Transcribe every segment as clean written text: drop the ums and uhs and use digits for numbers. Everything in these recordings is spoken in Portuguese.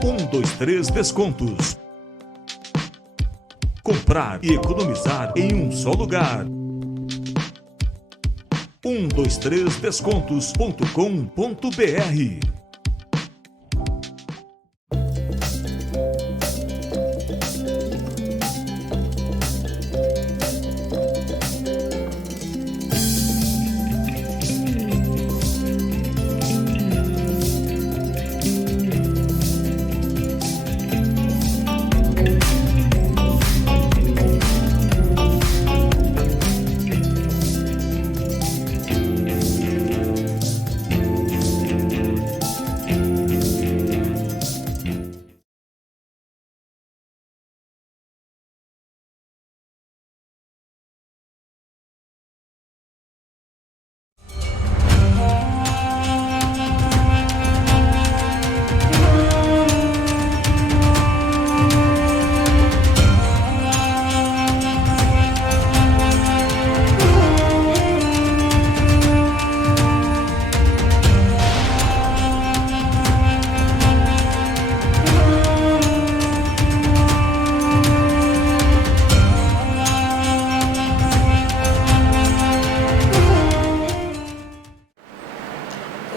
123 Descontos. Comprar e economizar em um só lugar. 123descontos.com.br.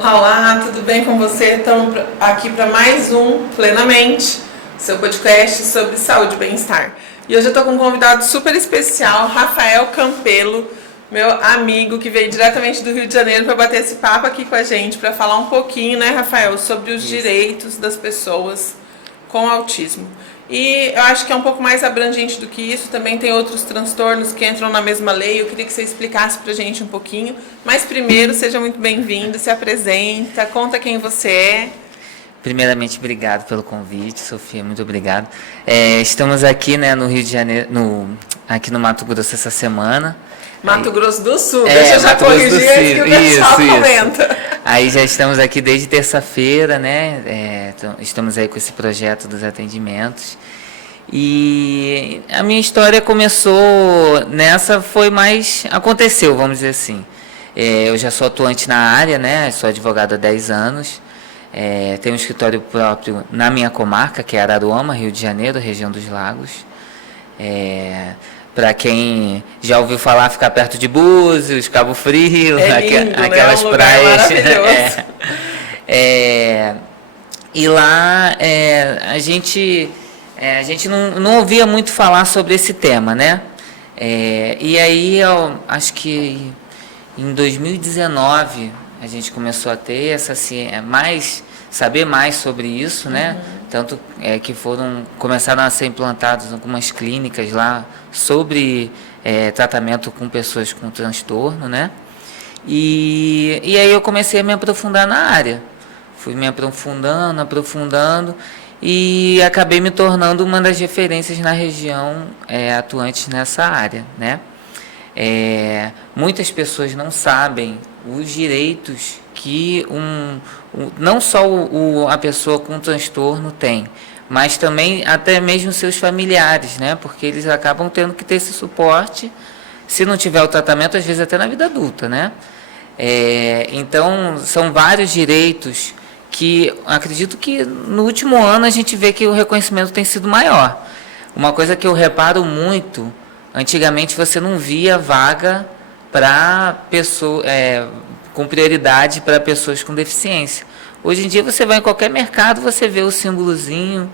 Olá, tudo bem com você? Estamos aqui para mais um Plenamente, seu podcast sobre saúde e bem-estar. E hoje eu estou com um convidado super especial, Rafael Campelo, meu amigo que veio diretamente do Rio de Janeiro para bater esse papo aqui com a gente, para falar um pouquinho, né, Rafael, sobre os direitos das pessoas com autismo. E eu acho que é um pouco mais abrangente do que isso, também tem outros transtornos que entram na mesma lei. Eu queria que você explicasse pra gente um pouquinho, mas primeiro, seja muito bem-vindo, se apresenta, conta quem você é. Primeiramente, obrigado pelo convite, Sofia, muito obrigado. Estamos aqui, né, no Rio de Janeiro, aqui no Mato Grosso essa semana. Mato Grosso do Sul, deixa eu já Mato Grosso do corrigir antes que o pessoal comenta. Aí já estamos aqui desde terça-feira, né? Estamos aí com esse projeto dos atendimentos. E a minha história começou aconteceu, vamos dizer assim. Eu já sou atuante na área, né? Sou advogado há 10 anos. Tenho um escritório próprio na minha comarca, que é Araruama, Rio de Janeiro, região dos Lagos. Para quem já ouviu falar, ficar perto de Búzios, Cabo Frio, aquelas praias. E lá a gente não ouvia muito falar sobre esse tema, né? E aí, acho que em 2019 a gente começou a ter saber mais sobre isso, né? Tanto que começaram a ser implantadas algumas clínicas lá sobre tratamento com pessoas com transtorno, né? E aí eu comecei a me aprofundar na área. Fui me aprofundando e acabei me tornando uma das referências na região atuantes nessa área, né? Muitas pessoas não sabem os direitos que não só a pessoa com transtorno tem, mas também até mesmo seus familiares, né? Porque eles acabam tendo que ter esse suporte, se não tiver o tratamento, às vezes até na vida adulta, né? Então, são vários direitos que acredito que no último ano a gente vê que o reconhecimento tem sido maior. Uma coisa que eu reparo muito, antigamente você não via vaga para pessoas com prioridade para pessoas com deficiência. Hoje em dia você vai em qualquer mercado, você vê o símbolozinho.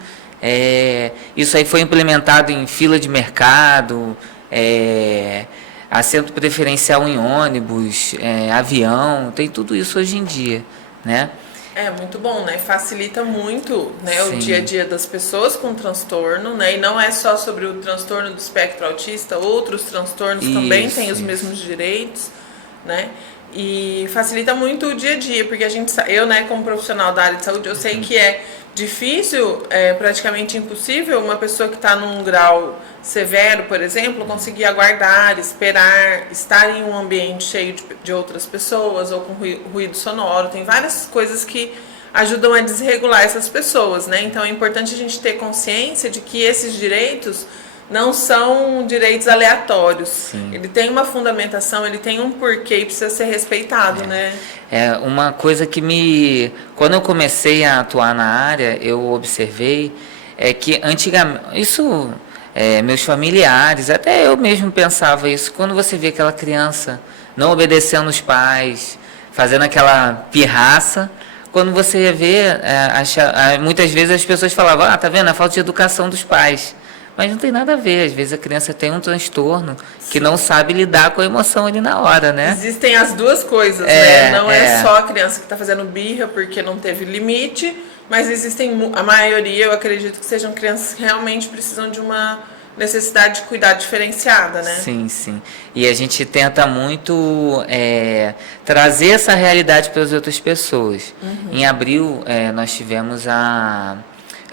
Isso aí foi implementado em fila de mercado, assento preferencial em ônibus, avião, tem tudo isso hoje em dia, né? Muito bom, né? Facilita muito, né, o Sim. dia a dia das pessoas com transtorno, né? E não é só sobre o transtorno do espectro autista, outros transtornos também têm os mesmos direitos, né? E facilita muito o dia a dia, porque eu, né, como profissional da área de saúde, eu sei que é difícil, praticamente impossível, uma pessoa que está num grau severo, por exemplo, conseguir aguardar, esperar, estar em um ambiente cheio de outras pessoas ou com ruído sonoro. Tem várias coisas que ajudam a desregular essas pessoas, né? Então é importante a gente ter consciência de que esses direitos não são direitos aleatórios. Sim. Ele tem uma fundamentação, ele tem um porquê e precisa ser respeitado, né? É uma coisa que quando eu comecei a atuar na área, eu observei que antigamente, meus familiares, até eu mesmo pensava isso, quando você vê aquela criança não obedecendo os pais, fazendo aquela pirraça, quando você vê, muitas vezes as pessoas falavam, tá vendo, a falta de educação dos pais. Mas não tem nada a ver, às vezes a criança tem um transtorno que não sabe lidar com a emoção ali na hora, né? Existem as duas coisas, né? Não é só a criança que está fazendo birra porque não teve limite, mas existem, a maioria, eu acredito que sejam crianças que realmente precisam de uma necessidade de cuidado diferenciada, né? Sim, sim. E a gente tenta muito trazer essa realidade para as outras pessoas. Em abril, nós tivemos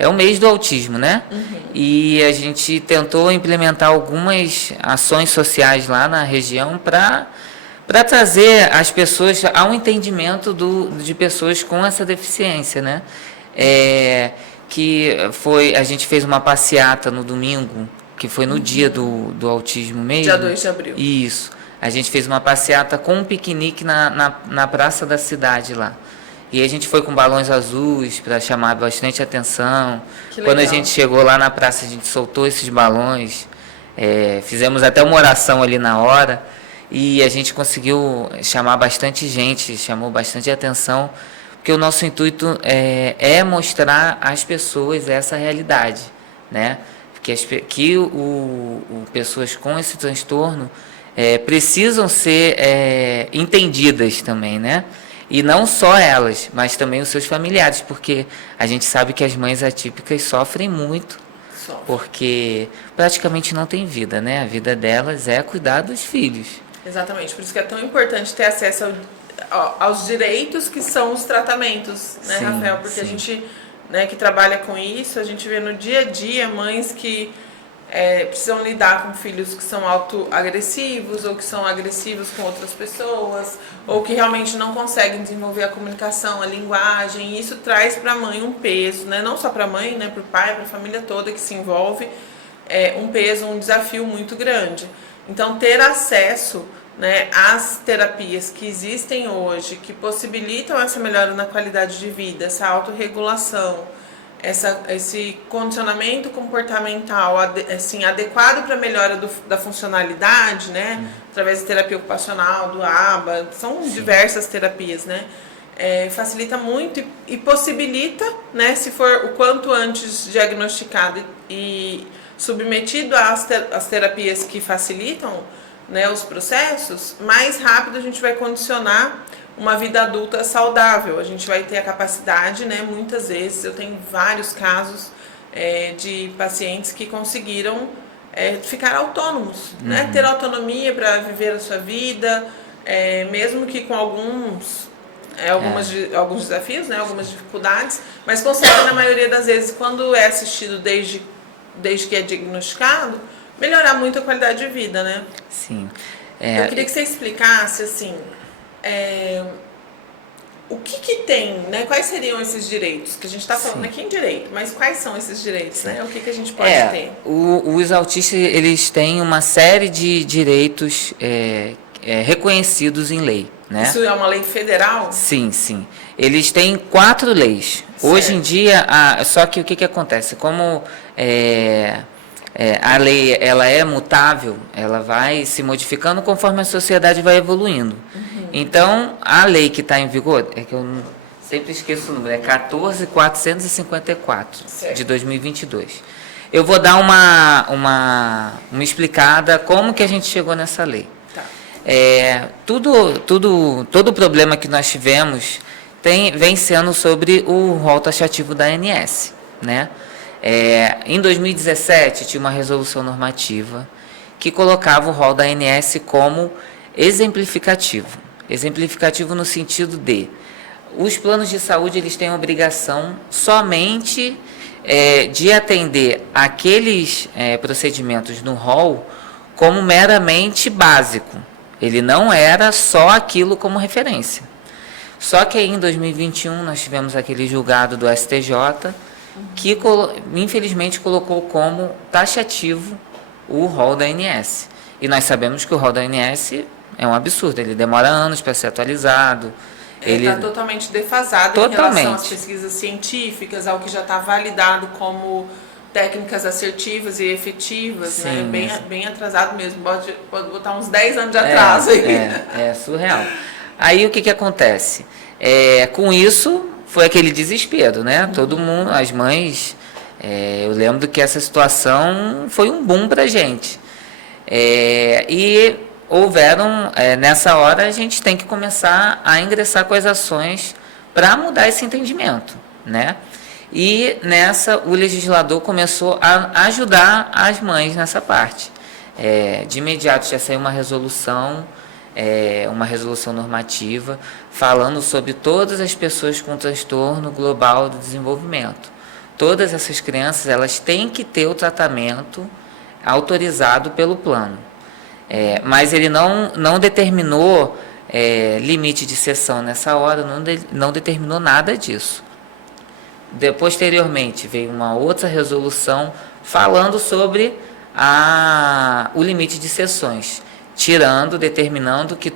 o mês do autismo, né? E a gente tentou implementar algumas ações sociais lá na região para trazer as pessoas ao entendimento de pessoas com essa deficiência, né? A gente fez uma passeata no domingo, que foi no dia do autismo mesmo. Dia 2 de abril. Isso. A gente fez uma passeata com um piquenique na praça da cidade lá. E a gente foi com balões azuis para chamar bastante atenção. Quando a gente chegou lá na praça, a gente soltou esses balões. Fizemos até uma oração ali na hora. E a gente conseguiu chamar bastante gente, chamou bastante atenção. Porque o nosso intuito é mostrar às pessoas essa realidade, né? Que pessoas com esse transtorno precisam ser entendidas também, né? E não só elas, mas também os seus familiares, porque a gente sabe que as mães atípicas sofrem muito, porque praticamente não tem vida, né? A vida delas é cuidar dos filhos. Exatamente, por isso que é tão importante ter acesso aos direitos que são os tratamentos, né, Sim, Rafael? Porque a gente, né, que trabalha com isso, a gente vê no dia a dia mães que precisam lidar com filhos que são autoagressivos ou que são agressivos com outras pessoas ou que realmente não conseguem desenvolver a comunicação, a linguagem, e isso traz para a mãe um peso, né? Não só para a mãe, né, para o pai, para a família toda que se envolve, um peso, um desafio muito grande. Então, ter acesso, né, às terapias que existem hoje, que possibilitam essa melhora na qualidade de vida, essa autorregulação, esse condicionamento comportamental assim, adequado para a melhora da funcionalidade, né, através da terapia ocupacional, do ABA, são diversas terapias, né, facilita muito e possibilita, né, se for o quanto antes diagnosticado e submetido às terapias que facilitam, né, os processos, mais rápido a gente vai condicionar uma vida adulta saudável. A gente vai ter a capacidade, né, muitas vezes, eu tenho vários casos de pacientes que conseguiram ficar autônomos, né, ter autonomia para viver a sua vida, mesmo que com alguns desafios, né, algumas dificuldades, mas conseguem, na maioria das vezes, quando é assistido desde que é diagnosticado, melhorar muito a qualidade de vida, né? Sim. Eu queria que você explicasse, assim, o que tem, né? Quais seriam esses direitos? Que a gente está falando aqui em direito, mas quais são esses direitos, né? O que a gente pode ter? Os autistas, eles têm uma série de direitos reconhecidos em lei, né? Isso é uma lei federal? Sim, sim. Eles têm 4 leis. Certo. Hoje em dia, só que o que acontece? Como a lei ela é mutável, ela vai se modificando conforme a sociedade vai evoluindo. Então, a lei que está em vigor, que eu sempre esqueço o número, é 14.454 de 2022. Eu vou dar uma explicada como que a gente chegou nessa lei. Tá. Todo o problema que nós tivemos vem sendo sobre o rol taxativo da ANS, né? Em 2017, tinha uma resolução normativa que colocava o rol da ANS como exemplificativo. Exemplificativo no sentido de os planos de saúde eles têm a obrigação somente de atender aqueles procedimentos no rol como meramente básico. Ele não era só aquilo como referência. Só que aí, em 2021 nós tivemos aquele julgado do STJ que infelizmente colocou como taxativo o rol da ANS. E nós sabemos que o rol da ANS é um absurdo, ele demora anos para ser atualizado. Ele está totalmente defasado em relação às pesquisas científicas, ao que já está validado como técnicas assertivas e efetivas, Sim, né? Bem atrasado mesmo, pode botar uns 10 anos de atraso aí. É surreal. Aí o que acontece? Com isso, foi aquele desespero, né? Todo mundo, as mães, eu lembro que essa situação foi um boom para a gente. E houveram, nessa hora, a gente tem que começar a ingressar com as ações para mudar esse entendimento, né? E nessa, o legislador começou a ajudar as mães nessa parte. De imediato já saiu uma resolução normativa, falando sobre todas as pessoas com transtorno global do desenvolvimento. Todas essas crianças, elas têm que ter o tratamento autorizado pelo plano. Mas ele não determinou limite de sessão nessa hora, não determinou nada disso. Posteriormente, veio uma outra resolução falando sobre o limite de sessões, determinando que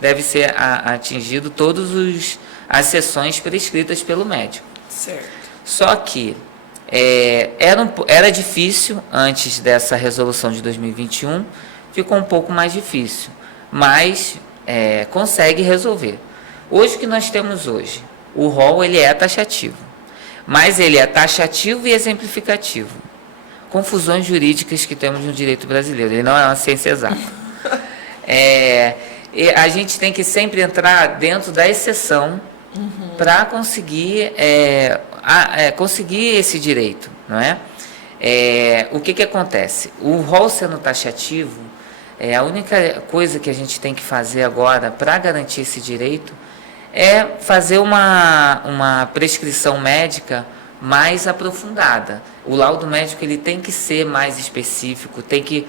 deve ser atingido todas as sessões prescritas pelo médico. Certo. Só que era difícil antes dessa resolução de 2021, ficou um pouco mais difícil, mas consegue resolver. Hoje, o que nós temos hoje? O rol ele é taxativo, mas ele é taxativo e exemplificativo. Confusões jurídicas que temos no direito brasileiro, ele não é uma ciência exata. E a gente tem que sempre entrar dentro da exceção para conseguir conseguir esse direito, não é? O que acontece? O rol sendo taxativo, a única coisa que a gente tem que fazer agora para garantir esse direito é fazer uma prescrição médica mais aprofundada. O laudo médico ele tem que ser mais específico, tem que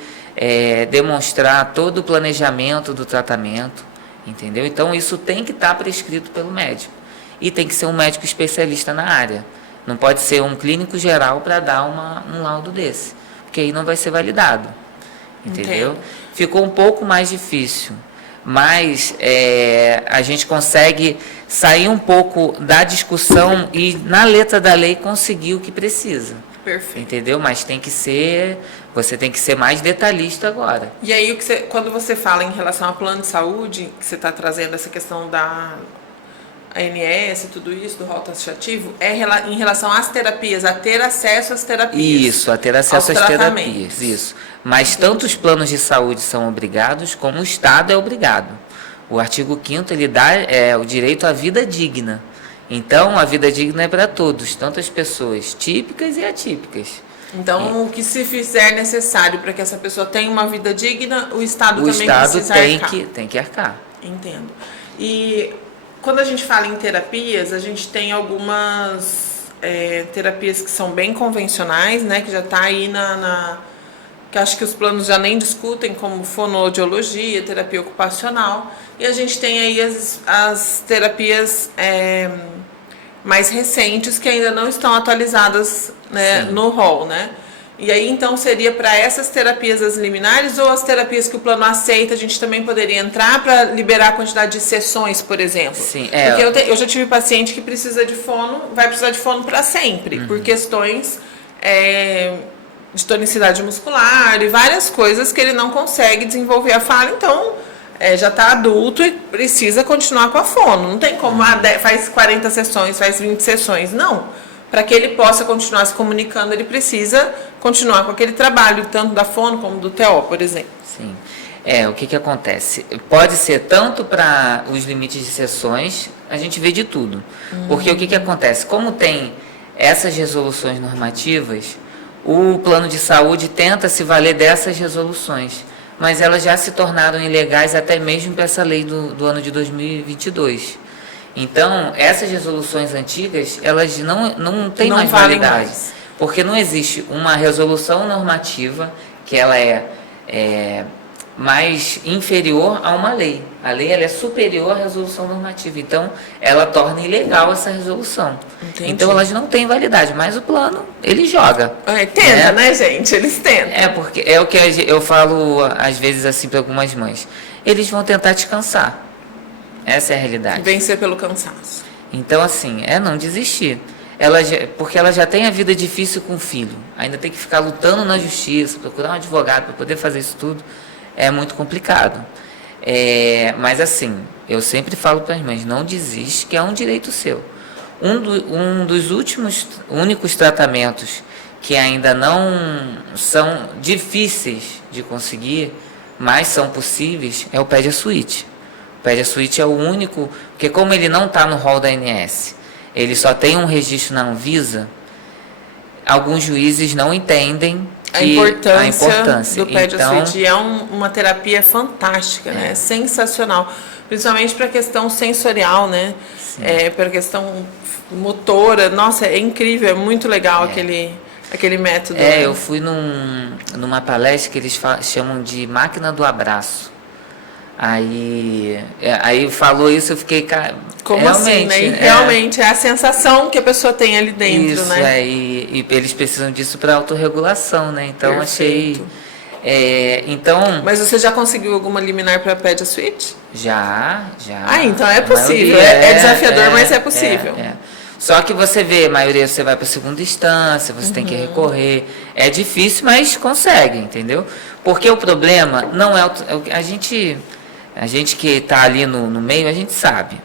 demonstrar todo o planejamento do tratamento, entendeu? Então isso tem que estar prescrito pelo médico e tem que ser um médico especialista na área. Não pode ser um clínico geral para dar um laudo desse, porque aí não vai ser validado, entendeu? Entendo. Ficou um pouco mais difícil, mas a gente consegue sair um pouco da discussão e na letra da lei conseguir o que precisa. Perfeito. Entendeu? Mas você tem que ser mais detalhista agora. E aí, quando você fala em relação ao plano de saúde, que você está trazendo essa questão da ANS, tudo isso, do rol taxativo, em relação às terapias, a ter acesso às terapias. Isso, a ter acesso às tratamentos. terapias, isso. Mas tanto os planos de saúde são obrigados, como o Estado é obrigado. O artigo 5º, ele dá o direito à vida digna. Então, a vida digna é para todos, tanto as pessoas típicas e atípicas. Então, o que se fizer necessário para que essa pessoa tenha uma vida digna, o Estado também precisa arcar. tem que arcar. Entendo. E quando a gente fala em terapias, a gente tem algumas terapias que são bem convencionais, né? Que já está aí que acho que os planos já nem discutem, como fonoaudiologia, terapia ocupacional. E a gente tem aí as terapias mais recentes que ainda não estão atualizadas, né, no rol, né? E aí, então, seria para essas terapias as liminares ou as terapias que o plano aceita, a gente também poderia entrar para liberar a quantidade de sessões, por exemplo? Sim, Porque eu já tive paciente que precisa de fono, vai precisar de fono para sempre, por questões de tonicidade muscular e várias coisas que ele não consegue desenvolver a fala, então já está adulto e precisa continuar com a fono. Não tem como, faz 40 sessões, faz 20 sessões, não. Para que ele possa continuar se comunicando, ele precisa continuar com aquele trabalho, tanto da fono como do TO, por exemplo. Sim. O que acontece? Pode ser tanto para os limites de sessões, a gente vê de tudo. Porque o que acontece? Como tem essas resoluções normativas, o plano de saúde tenta se valer dessas resoluções, mas elas já se tornaram ilegais até mesmo para essa lei do ano de 2022. Então, essas resoluções antigas, elas não têm mais validade, porque não existe uma resolução normativa que ela mais inferior a uma lei. A lei ela é superior à resolução normativa, então ela torna ilegal essa resolução. Entendi. Então elas não têm validade, mas o plano ele joga. Tenta, né, gente? Eles tentam. É porque é o que eu falo às vezes assim para algumas mães. Eles vão tentar te cansar. Essa é a realidade. Vencer pelo cansaço. Então assim, não desistir. Porque ela já tem a vida difícil com o filho. Ainda tem que ficar lutando na justiça, procurar um advogado para poder fazer isso tudo. É muito complicado. Mas assim, eu sempre falo para as mães, não desiste, que é um direito seu. Um dos únicos tratamentos que ainda não são difíceis de conseguir, mas são possíveis, é o PED-A-Suíte. O PED-A-Suíte é o único, porque como ele não está no rol da ANS, ele só tem um registro na Anvisa, alguns juízes não entendem a importância do Então, PED-A-Suíte. E é uma terapia fantástica, né? Sensacional. Principalmente para a questão sensorial, né? Para a questão motora. Nossa, é incrível, é muito legal aquele método. Né? Eu fui numa palestra que eles chamam de máquina do abraço. Aí falou isso, eu fiquei... Como realmente, assim, né? Realmente, é a sensação que a pessoa tem ali dentro, isso, né? E eles precisam disso para autorregulação, né? Então, Perfeito. Então... Mas você já conseguiu alguma liminar para PED-A-Suíte? Já. Então é possível. É desafiador, mas é possível. Só que você vê, a maioria você vai para a segunda instância, você tem que recorrer. É difícil, mas consegue, entendeu? Porque o problema não é... A gente que está ali no meio, a gente sabe.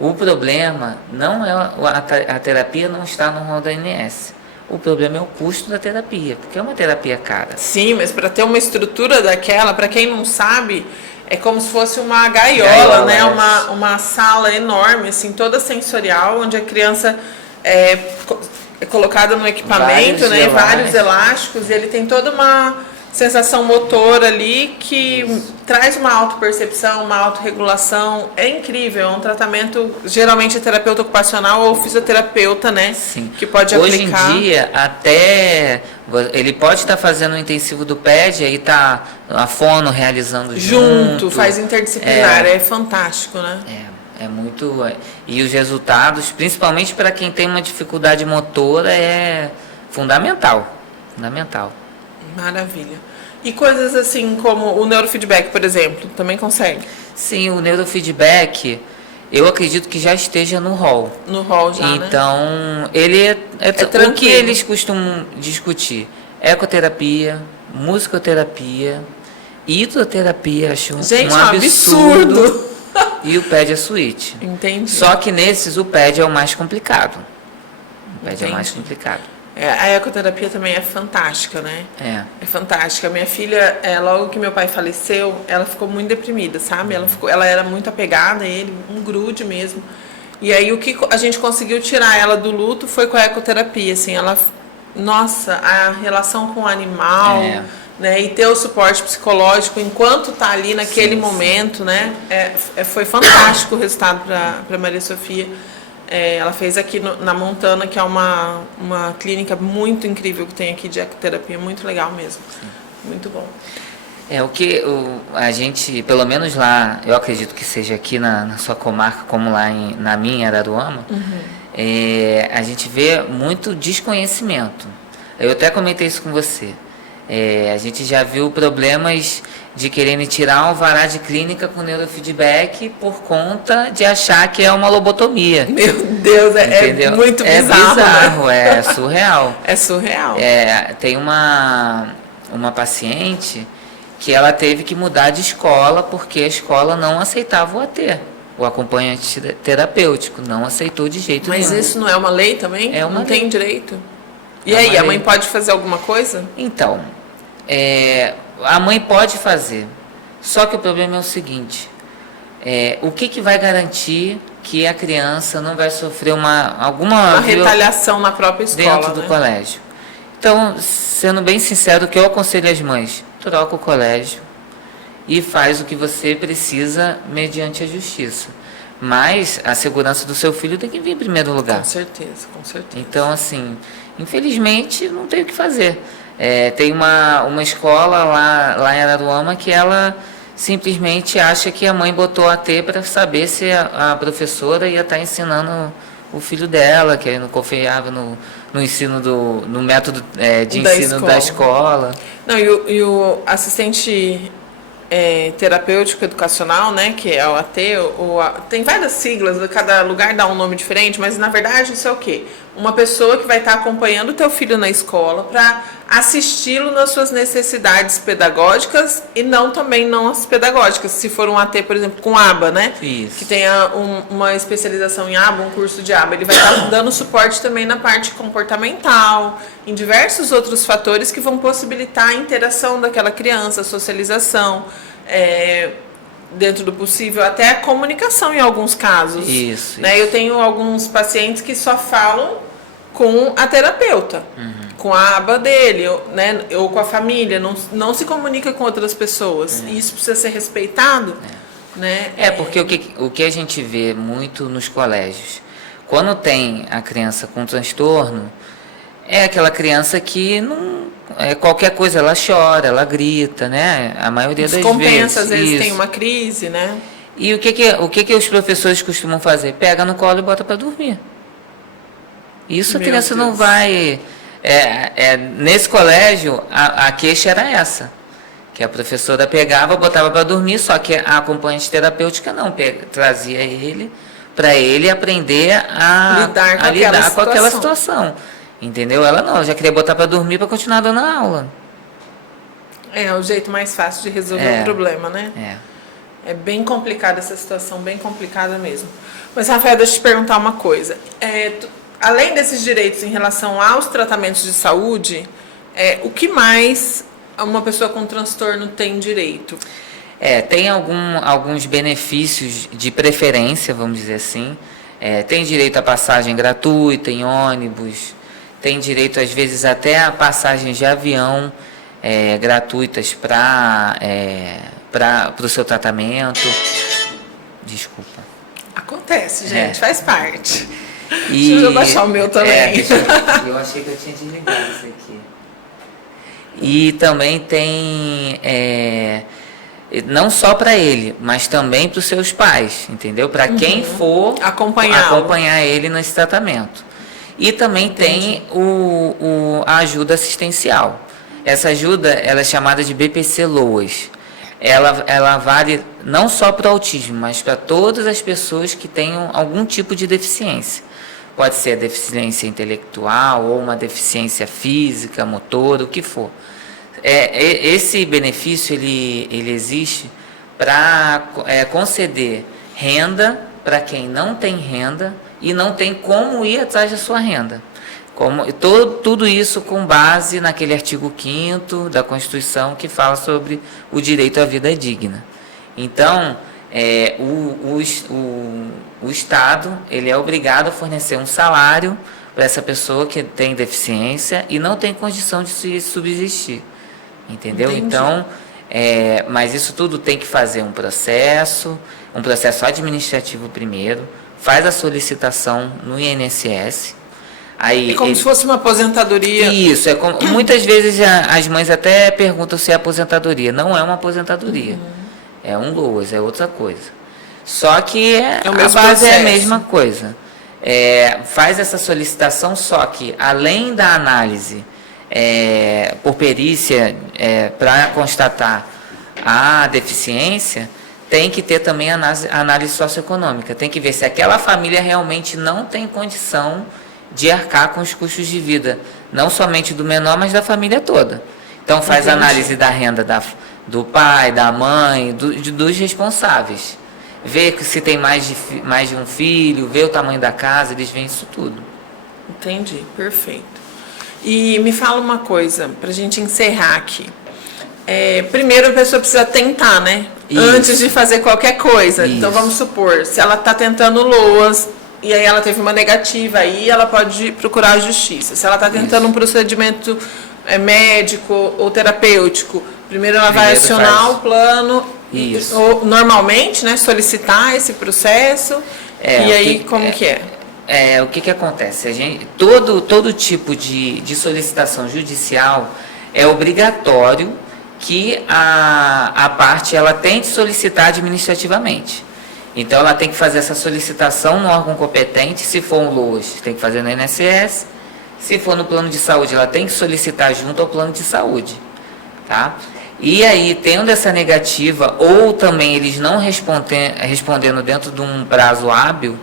O problema não é a terapia não está no rol da ANS. O problema é o custo da terapia, porque é uma terapia cara. Sim, mas para ter uma estrutura daquela, para quem não sabe, é como se fosse uma gaiola, né? Uma sala enorme, assim, toda sensorial, onde a criança é colocada no equipamento, vários elásticos, e ele tem toda uma sensação motora ali que traz uma autopercepção, uma autorregulação. É incrível, é um tratamento, geralmente terapeuta ocupacional ou fisioterapeuta, né? Sim. Que pode Hoje aplicar. em dia, até ele pode estar fazendo o intensivo do PED, aí tá a fono realizando junto. Faz interdisciplinar, é fantástico, né? É muito... E os resultados, principalmente para quem tem uma dificuldade motora, é fundamental. Maravilha. E coisas assim como o neurofeedback, por exemplo, também consegue? Sim, o neurofeedback, eu acredito que já esteja no rol. No rol já, então, ele é tranquilo. O que eles costumam discutir? Ecoterapia, musicoterapia, hidroterapia, acho Gente, um absurdo. E o PED-A-Suíte. Entendi. Só que nesses o PED é o mais complicado. A ecoterapia também é fantástica, né? É fantástica. Minha filha, logo que meu pai faleceu, ela ficou muito deprimida, sabe? Ela era muito apegada a ele, um grude mesmo. E aí o que a gente conseguiu tirar ela do luto foi com a ecoterapia, assim, a relação com o animal, né? E ter o suporte psicológico enquanto tá ali naquele momento, né? Foi fantástico o resultado para Maria Sofia. Ela fez aqui na Montana, que é uma clínica muito incrível que tem aqui de ecoterapia, muito legal mesmo. Sim. Muito bom. A gente, pelo menos lá, eu acredito que seja aqui na sua comarca, como lá na minha, Araruama, a gente vê muito desconhecimento. Eu até comentei isso com você. A gente já viu problemas de quererem tirar um alvará de clínica com neurofeedback por conta de achar que é uma lobotomia. Meu Deus, é muito bizarro. Né? É surreal. É surreal. Tem uma paciente que ela teve que mudar de escola porque a escola não aceitava o AT, o acompanhante terapêutico, não aceitou de jeito nenhum. Mas isso não é uma lei também? Não tem direito? E aí, a mãe pode fazer alguma coisa? Então, a mãe pode fazer, só que o problema é o seguinte, o que vai garantir que a criança não vai sofrer alguma retaliação na própria escola, dentro do colégio? Então, sendo bem sincero, o que eu aconselho às mães, troca o colégio e faz o que você precisa mediante a justiça. Mas a segurança do seu filho tem que vir em primeiro lugar. Com certeza. Então, assim, infelizmente, não tem o que fazer. Tem uma escola lá em Araruama que ela simplesmente acha que a mãe botou AT para saber se a professora ia estar ensinando o filho dela, que ele não confiava no ensino no método de ensino da escola. Não, e o assistente terapêutico educacional, né, que é o AT, tem várias siglas, cada lugar dá um nome diferente, mas na verdade isso é o quê? Uma pessoa que vai estar acompanhando o teu filho na escola para assisti-lo nas suas necessidades pedagógicas e também não as pedagógicas. Se for um AT, por exemplo, com aba, né? Isso. Que tenha uma especialização em aba, um curso de aba, ele vai estar dando suporte também na parte comportamental, em diversos outros fatores que vão possibilitar a interação daquela criança, a socialização, dentro do possível, até a comunicação em alguns casos. Isso. Eu tenho alguns pacientes que só falam com a terapeuta, com a aba dele, né, ou com a família, não se comunica com outras pessoas. E isso precisa ser respeitado. Né? Porque o que a gente vê muito nos colégios, quando tem a criança com transtorno, é aquela criança que não... qualquer coisa ela chora, ela grita, né? A maioria das vezes. Descompensa, às vezes tem uma crise, né? E o que os professores costumam fazer? Pega no colo e bota para dormir. Isso a criança não vai... nesse colégio, a queixa era essa. Que a professora pegava, botava para dormir, só que a acompanhante terapêutica não. Trazia ele para ele aprender a lidar com aquela situação. Entendeu? Ela já queria botar para dormir para continuar dando a aula. É o jeito mais fácil de resolver o problema, né? É bem complicada essa situação, bem complicada mesmo. Mas, Rafael, deixa eu te perguntar uma coisa. Além desses direitos em relação aos tratamentos de saúde, o que mais uma pessoa com transtorno tem direito? Tem alguns benefícios de preferência, vamos dizer assim. Tem direito à passagem gratuita em ônibus, tem direito, às vezes, até a passagens de avião gratuitas para o seu tratamento. Desculpa. Acontece, gente, faz parte. Deixa eu baixar o meu também. Eu achei que eu tinha desligado isso aqui. E também tem, não só para ele, mas também para os seus pais, entendeu? Para quem for acompanhar ele nesse tratamento. E também tem a ajuda assistencial. Essa ajuda ela é chamada de BPC-LOAS. Ela vale não só para o autismo, mas para todas as pessoas que tenham algum tipo de deficiência. Pode ser deficiência intelectual ou uma deficiência física, motor, o que for. Esse benefício ele existe para conceder renda para quem não tem renda e não tem como ir atrás da sua renda. Tudo isso com base naquele artigo 5º da Constituição que fala sobre o direito à vida digna. Então, o Estado ele é obrigado a fornecer um salário para essa pessoa que tem deficiência e não tem condição de se subsistir. Entendeu? Entendi. Então, mas isso tudo tem que fazer um processo administrativo primeiro, faz a solicitação no INSS. Aí, como se fosse uma aposentadoria. Isso, muitas vezes as mães até perguntam se é aposentadoria. Não é uma aposentadoria. É um LOAS, é outra coisa. Só que a base é a mesma coisa. Faz essa solicitação, só que além da análise por perícia para constatar a deficiência, tem que ter também análise socioeconômica. Tem que ver se aquela família realmente não tem condição de arcar com os custos de vida, não somente do menor, mas da família toda. Então faz análise da renda do pai, da mãe, dos responsáveis. Vê se tem mais de um filho, vê o tamanho da casa, eles veem isso tudo. Entendi, perfeito. E me fala uma coisa, pra gente encerrar aqui. Primeiro a pessoa precisa tentar, né? Isso. Antes de fazer qualquer coisa. Isso. Então vamos supor, se ela está tentando LOAS, e aí ela teve uma negativa, aí ela pode procurar a justiça. Se ela está tentando um procedimento médico ou terapêutico, primeiro ela vai acionar o plano, ou, normalmente, né, solicitar esse processo, e aí como que é? O que acontece? Todo tipo de solicitação judicial, é obrigatório que a parte ela tem de solicitar administrativamente. Então, ela tem que fazer essa solicitação no órgão competente. Se for um LOAS, tem que fazer no INSS. Se for no plano de saúde, ela tem que solicitar junto ao plano de saúde. Tá? E aí, tendo essa negativa, ou também eles não respondendo dentro de um prazo hábil,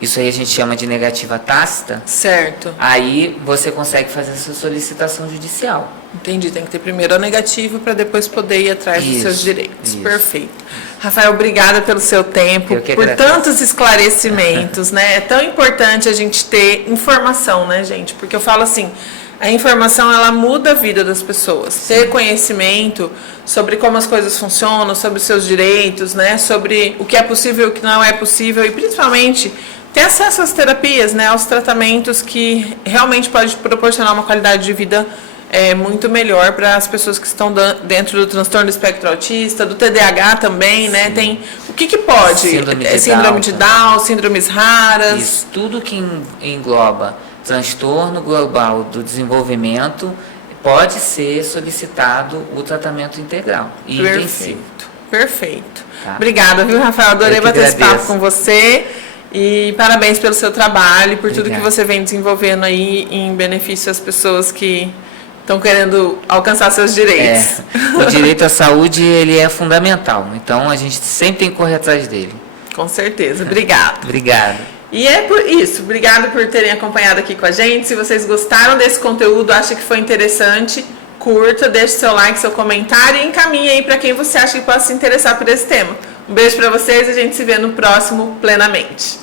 isso aí a gente chama de negativa tácita. Certo. Aí você consegue fazer essa solicitação judicial. Entendi, tem que ter primeiro a negativa para depois poder ir atrás dos seus direitos. Isso. Perfeito. Rafael, obrigada pelo seu tempo, por tantos esclarecimentos, né? É tão importante a gente ter informação, né, gente? Porque eu falo assim, a informação, ela muda a vida das pessoas. Ter conhecimento sobre como as coisas funcionam, sobre os seus direitos, né? Sobre o que é possível e o que não é possível. E, principalmente, ter acesso às terapias, né? Aos tratamentos que realmente pode proporcionar uma qualidade de vida muito melhor para as pessoas que estão dentro do transtorno do espectro autista, do TDAH também, né? Sim. Tem o que pode? Síndrome de Down, síndromes raras. Isso, tudo que engloba transtorno global do desenvolvimento pode ser solicitado o tratamento integral e intensivo. Perfeito. Tá. Obrigada, viu, Rafael? Adorei bater esse papo com você. E parabéns pelo seu trabalho, por tudo que você vem desenvolvendo aí em benefício às pessoas que estão querendo alcançar seus direitos. O direito à saúde, ele é fundamental. Então, a gente sempre tem que correr atrás dele. Com certeza. Obrigada. Obrigado. E é por isso. Obrigada por terem acompanhado aqui com a gente. Se vocês gostaram desse conteúdo, acham que foi interessante, curta, deixe seu like, seu comentário e encaminhe aí para quem você acha que possa se interessar por esse tema. Um beijo para vocês e a gente se vê no próximo Plenamente.